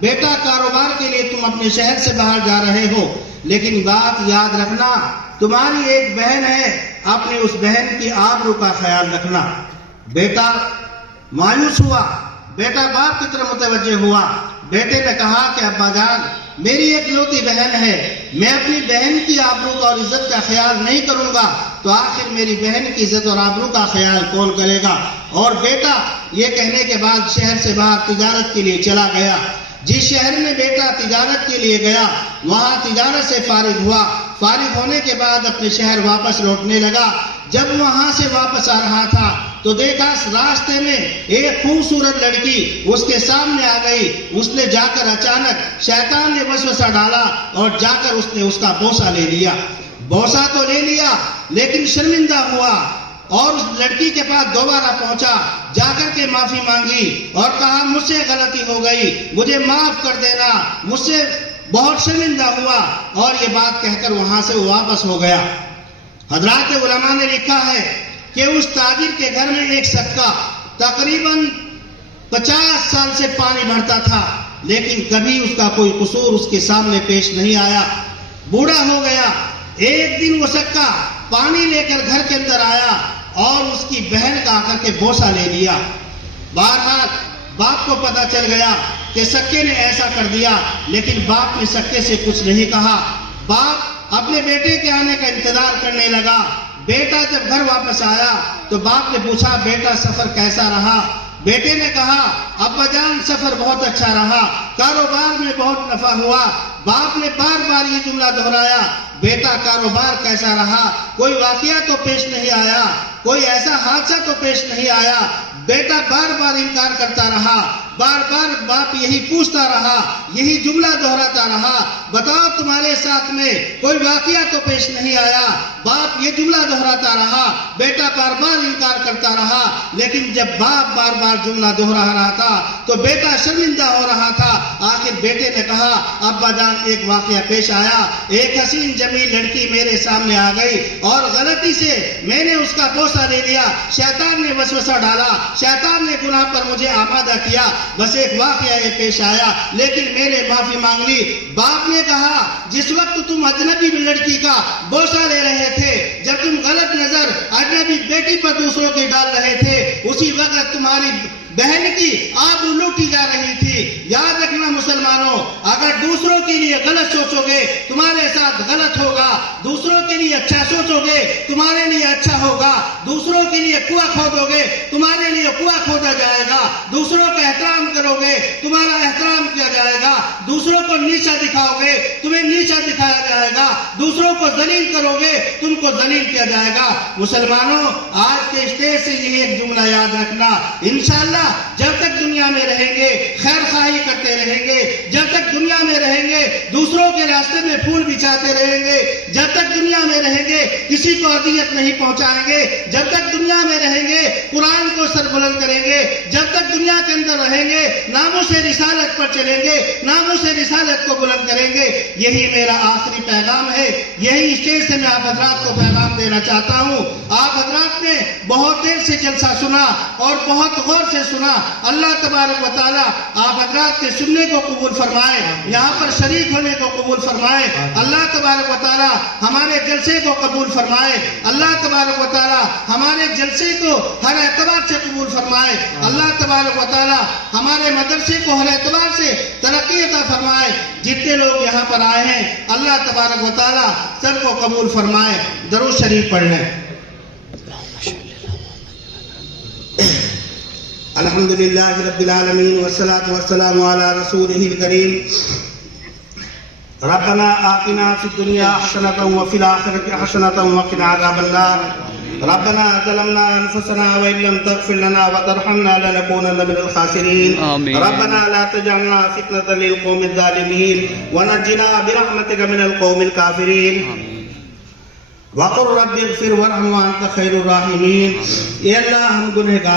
بیٹا کاروبار کے لیے تم اپنے شہر سے باہر جا رہے ہو، لیکن بات یاد رکھنا تمہاری ایک بہن ہے، اپنے اس بہن کی آبرو کا خیال رکھنا۔ بیٹا مایوس ہوا، بیٹا باپ کی طرف متوجہ ہوا۔ بیٹے نے کہا کہ ابا جان، میری ایک لوتی بہن ہے، میں اپنی بہن کی آبرو کا اور عزت کا خیال نہیں کروں گا تو آخر میری بہن کی عزت اور آبرو کا خیال کون کرے گا؟ اور بیٹا یہ کہنے کے بعد شہر سے باہر تجارت کے لیے چلا گیا۔ جس شہر میں بیٹا تجارت کے لیے گیا، وہاں تجارت سے فارغ ہوا۔ فارغ ہونے کے بعد اپنے شہر واپس لوٹنے لگا۔ جب وہاں سے واپس آ رہا تھا تو دیکھا راستے میں ایک خوبصورت لڑکی اس کے سامنے آ گئی۔ اس نے جا کر اچانک شیطان نے وسوسہ ڈالا اور جا کر اس نے اس کا بوسہ لے لیا۔ بوسہ تو لے لیا لیکن شرمندہ ہوا اور اس لڑکی کے پاس دوبارہ پہنچا، جا کر کے معافی مانگی اور کہا مجھ سے غلطی ہو گئی، مجھے معاف کر دینا، مجھ سے بہت شرمندہ ہوا، اور یہ بات کہہ کر وہاں سے واپس ہو گیا۔ حضرات علماء نے لکھا ہے کہ اس تاجر کے گھر میں ایک سکہ تقریباً 50 سال سے پانی بھرتا تھا، لیکن کبھی اس کا کوئی قصور اس کے سامنے پیش نہیں آیا۔ بوڑھا ہو گیا، ایک دن وہ سکہ پانی لے کر گھر کے اندر آیا اور اس کی بہن کا آ کر کے بوسہ لے لیا۔ بہرحال باپ کو پتا چل گیا کہ سکے نے ایسا کر دیا، لیکن باپ نے سکے سے کچھ نہیں کہا۔ باپ اپنے بیٹے کے آنے کا انتظار کرنے لگا۔ بیٹا جب گھر واپس آیا تو باپ نے پوچھا بیٹا سفر کیسا رہا؟ بیٹے نے کہا ابا جان سفر بہت اچھا رہا، کاروبار میں بہت نفع ہوا۔ باپ نے بار بار یہ جملہ دہرایا، بیٹا کاروبار کیسا رہا؟ کوئی واقعہ تو پیش نہیں آیا، کوئی ایسا حادثہ تو پیش نہیں آیا۔ بیٹا بار بار انکار کرتا رہا، بار بار باپ یہی پوچھتا رہا، یہی جملہ دہراتا رہا، بتاؤ تمہارے ساتھ میں کوئی واقعہ تو پیش نہیں آیا۔ باپ یہ جملہ دہراتا رہا، بیٹا بار بار انکار کرتا رہا، لیکن جب باپ بار بار جملہ دہرا رہا تھا تو بیٹا شرمندہ ہو رہا تھا۔ آخر بیٹے نے کہا ابا جان ایک واقعہ پیش آیا، ایک حسین جمیل لڑکی میرے سامنے آ گئی اور غلطی سے میں نے اس کا بوسہ لے لیا، شیطان نے وسوسہ ڈالا، شیطان نے گناہ پر مجھے آمادہ کیا، بس ایک واقعہ یہ پیش آیا لیکن میں نے معافی مانگ لی۔ باپ نے کہا جس وقت تم اجنبی لڑکی کا بوسہ لے رہے تھے، جب تم غلط نظر اجنبی بیٹی پر دوسروں کی ڈال رہے تھے، اسی وقت تمہاری بہن کی آبرو لوٹی جا رہی تھی۔ یاد رکھنا مسلمانوں، اگر دوسروں کے لیے غلط سوچو گے تمہارے ساتھ غلط ہوگا، دوسروں کے لیے اچھا سوچو گے تمہارے لیے اچھا ہوگا، دوسروں کے لیے کنواں کھودو گے تمہارے لیے کنواں کھودا جائے گا، دوسروں کا احترام کرو گے تمہارا احترام کیا جائے گا، دوسروں کو نیچا دکھاؤ گے تمہیں نیچا دکھایا جائے گا، دوسروں کو ذلیل کرو گے تم کو ذلیل کیا جائے گا۔ مسلمانوں آج کے اسٹیج سے یہ ایک جملہ یاد رکھنا، انشاءاللہ جب تک دنیا میں رہیں گے خیر خواہی کرتے رہیں گے، جب تک دنیا میں رہیں گے دوسروں کے راستے میں پھول بچھاتے رہیں گے، جب تک دنیا میں رہیں گے کسی کو اذیت نہیں پہنچائیں گے، جب تک دنیا میں رہیں گے قرآن کو سربلند کریں گے، جب تک دنیا کے اندر رہیں گے ناموس رسالت پر چلیں گے، ناموس رسالت کو بلند کریں گے۔ یہی میرا آخری پیغام ہے، یہی اسٹیج سے میں آپ حضرات کو پیغام دینا چاہتا ہوں۔ آپ حضرات نے بہت دیر سے جلسہ سنا اور بہت غور سے سنا، اللہ تبارک و تعالیٰ آپ حضرات کے سننے کو قبول فرمائے، یہاں پر شریک ہونے کو قبول فرمائے، اللہ تبارک و تعالیٰ ہمارے جلسے کو قبول فرمائے، اللہ تبارک و تعالیٰ ہمارے جلسے کو ہر اعتبار سے قبول فرمائے، اللہ تبارک و تعالیٰ ہمارے مدرسے کو ہر اعتبار سے ترقی عطا فرمائے۔ جتنے لوگ یہاں پر آئے ہیں اللہ تبارک و تعالیٰ سب کو قبول فرمائے۔ درود شریف پڑھ لیں۔ الحمدللہ رب العالمین والصلاة والسلام علی رسولہ الکریم۔ ربنا آتنا فی الدنیا حسنۃ وفی الآخرۃ حسنۃ وقنا عذاب النار۔ ربنا ظلمنا انفسنا وان لم تغفر لنا وترحمنا لنكونن من الخاسرين۔ ربنا لا تجعلنا فتنة للقوم الظالمين ونجنا برحمتك من القوم الكافرين۔ وقل رب اغفر وارحم وانت خیر الراحمین۔ اے اللہ ہم گنہگار